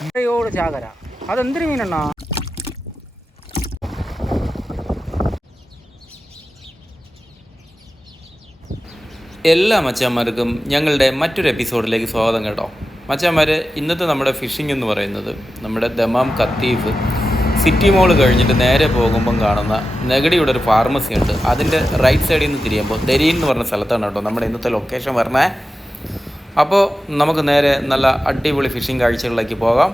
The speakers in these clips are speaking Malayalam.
മുട്ടയോട് ചാകര അതെന്തൊരു മീനെണ്ണാ? എല്ലാ മച്ചാന്മാർക്കും ഞങ്ങളുടെ മറ്റൊരു എപ്പിസോഡിലേക്ക് സ്വാഗതം കേട്ടോ. മച്ചാന്മാർ, ഇന്നത്തെ നമ്മുടെ ഫിഷിംഗ് എന്ന് പറയുന്നത് നമ്മുടെ ദമാം കത്തീഫ് സിറ്റി മോൾ കഴിഞ്ഞിട്ട് നേരെ പോകുമ്പം കാണുന്ന നെഗഡിയുടെ ഒരു ഫാർമസി ഉണ്ട്. അതിൻ്റെ റൈറ്റ് സൈഡിൽ നിന്ന് തിരിയുമ്പോൾ ദരീൻ എന്ന് പറഞ്ഞ സ്ഥലത്താണ് കേട്ടോ നമ്മുടെ ഇന്നത്തെ ലൊക്കേഷൻ വരണേ. അപ്പോൾ നമുക്ക് നേരെ നല്ല അടിപൊളി ഫിഷിംഗ് കാഴ്ചകളിലേക്ക് പോകാം.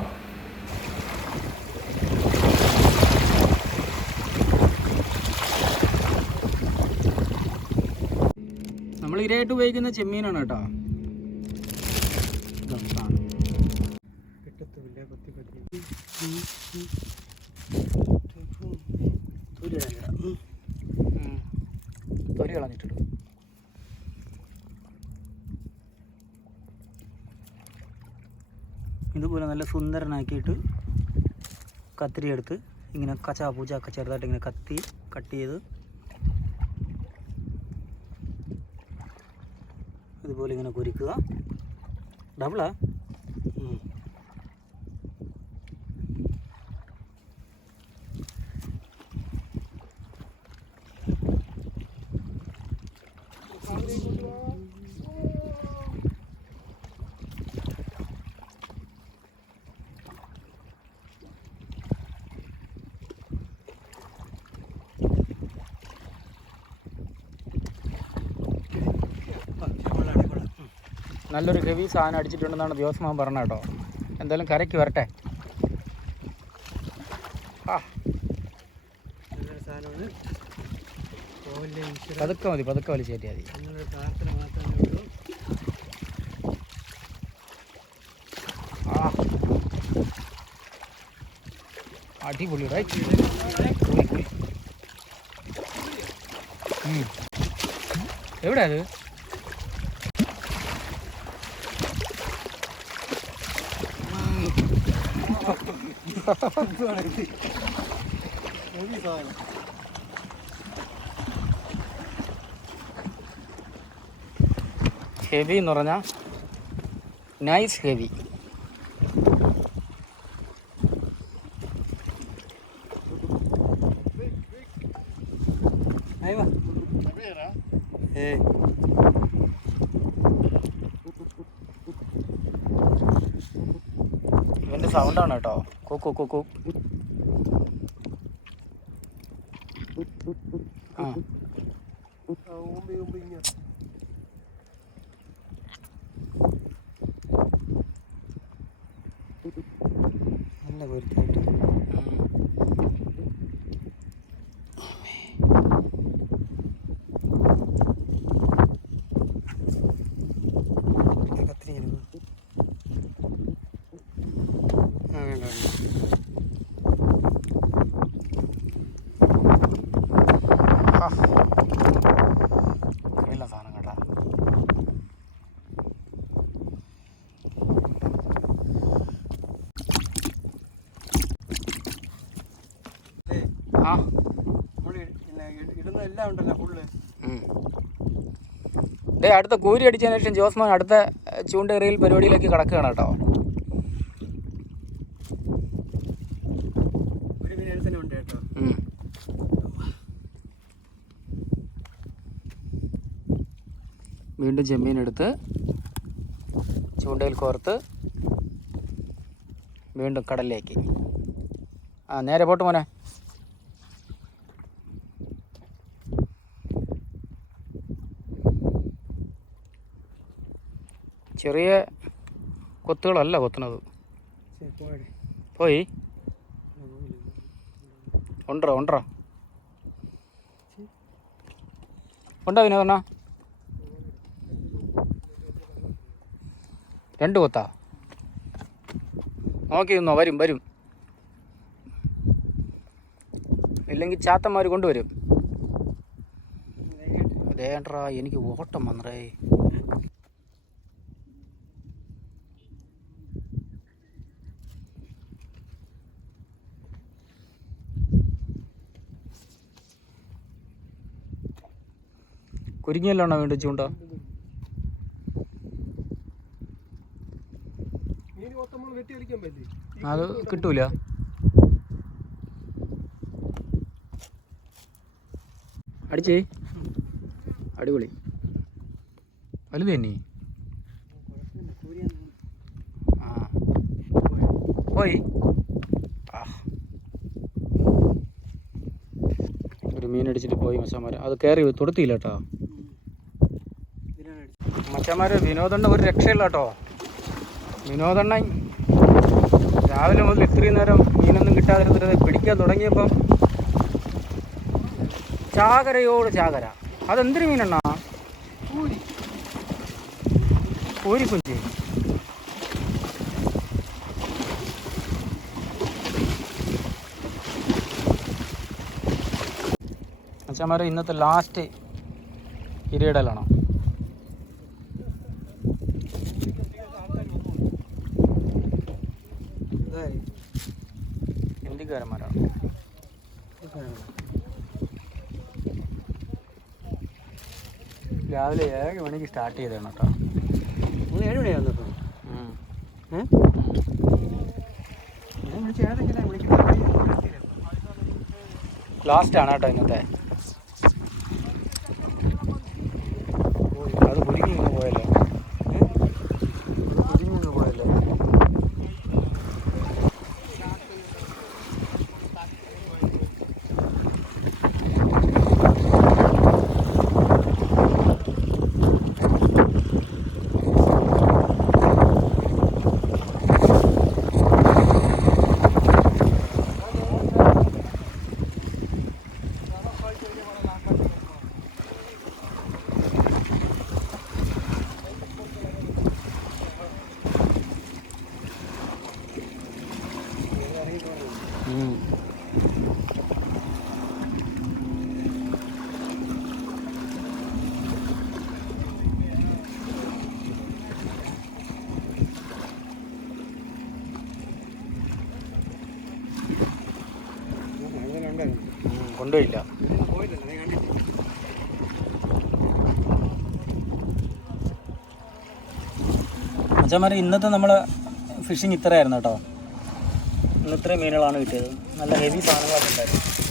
നമ്മൾ ഇരയായിട്ട് ഉപയോഗിക്കുന്ന ചെമ്മീനാണ് കേട്ടോ. തൊലി കളഞ്ഞിട്ടുണ്ട്. ഇതുപോലെ നല്ല സുന്ദരനാക്കിയിട്ട് കത്തിരി എടുത്ത് ഇങ്ങനെ കച്ചാ പൂച്ചൊക്കെ ചെറുതായിട്ട് ഇങ്ങനെ കട്ട് ചെയ്ത് ഇതുപോലെ ഇങ്ങനെ കുരിക്കുക. ഡബിളാ നല്ലൊരു ഹെവി സാധനം അടിച്ചിട്ടുണ്ടെന്നാണ് ദിവസമാൻ പറഞ്ഞ കേട്ടോ. എന്തായാലും കരയ്ക്ക് വരട്ടെ. പതുക്കെ മതി, പതുക്കെ വലിച്ചേറ്റിയാൽ മതി. അടിപൊളി എവിടെ അത്? ഹെവി എന്ന് പറഞ്ഞാൽ നൈസ് ഹെവി. ഇവൻ്റെ സൗണ്ടാണ് കേട്ടോ. കൊക്കു കൊക്കു. നല്ല പൊരുത്തായിട്ട് കത്തിരി എല്ലാ സാധനം കേട്ടാ. ഇടുന്നതെല്ലാം ഉണ്ടല്ലോ ഫുള്ള്. അടുത്ത കൂരി അടിച്ചതിന് ശേഷം ജോസ്മാൻ അടുത്ത ചൂണ്ടേറിയൽ പരിപാടിയിലേക്ക് കടക്കുകയാണ് കേട്ടോ. ഒരു മീൻ ഉണ്ട് കേട്ടോ. വീണ്ടും ചെമ്മീൻ എടുത്ത് ചൂണ്ടയിൽ കോർത്ത് വീണ്ടും കടലിലേക്ക്. നേരെ പോട്ട് മോനെ. ചെറിയ കൊത്തുകളല്ല കൊത്തുന്നത്. പോയി ഉണ്ടോ ഉണ്ടോ ഉണ്ടോ പിന്നെ പറഞ്ഞ രണ്ട് കൊത്താ നോക്കി നിന്നോ. വരും വരും, ഇല്ലെങ്കിൽ ചാത്തന്മാർ കൊണ്ടുവരും. അതേണ്ടാ എനിക്ക് ഓട്ടം വന്നേ. കുരുങ്ങിയല്ലാണോ വീണ്ടും ചൂണ്ട? വെട്ടി കളിക്കാൻ പറ്റില്ല. അത് കിട്ടൂല. അടിച്ചേ, അടിപൊളി. വലുത് തന്നെ. ആ പോയി. ഒരു മീൻ അടിച്ചിട്ട് പോയി മച്ചാന്മാർ. അത് കയറി തൊടുത്തില്ല കേട്ടോ മച്ചാന്മാർ. വിനോദണ്ണ ഒരു രക്ഷയില്ല കേട്ടോ. വിനോദണ്ണ രാവിലെ മുതൽ ഇത്രയും നേരം മീനൊന്നും കിട്ടാതിരുന്നത് പിടിക്കാൻ തുടങ്ങിയപ്പം ചാകരയോട് ചാകര. അതെന്തൊരു മീനെണ്ണ? പൂരിക്കുഞ്ചി. മച്ചാന്മാരെ ഇന്നത്തെ ലാസ്റ്റ് ഇരയിടലാണോ? ഹിന്ദിക്കാരന്മാരാണ്. രാവിലെ 7 മണിക്ക് സ്റ്റാർട്ട് ചെയ്തതാണ് കേട്ടോ. 7 മണിയാണ് കേട്ടോ. ലാസ്റ്റാണ് കേട്ടോ ഇന്നത്തെ. അത് കുരുങ്ങി ഇങ്ങ് പോയല്ലോ. കുരുങ്ങി ഇങ്ങ് പോയല്ലോ. കൊണ്ടുപോയില്ല. മച്ചാന്മാരെ ഇന്നത്തെ നമ്മളെ ഫിഷിങ് ഇത്രയായിരുന്നു കേട്ടോ. ഇന്ന് ഇത്രയും മീനുകളാണ് കിട്ടിയത്. നല്ല ഹെവി സാധനങ്ങളൊക്കെ ഉണ്ടായിരുന്നു.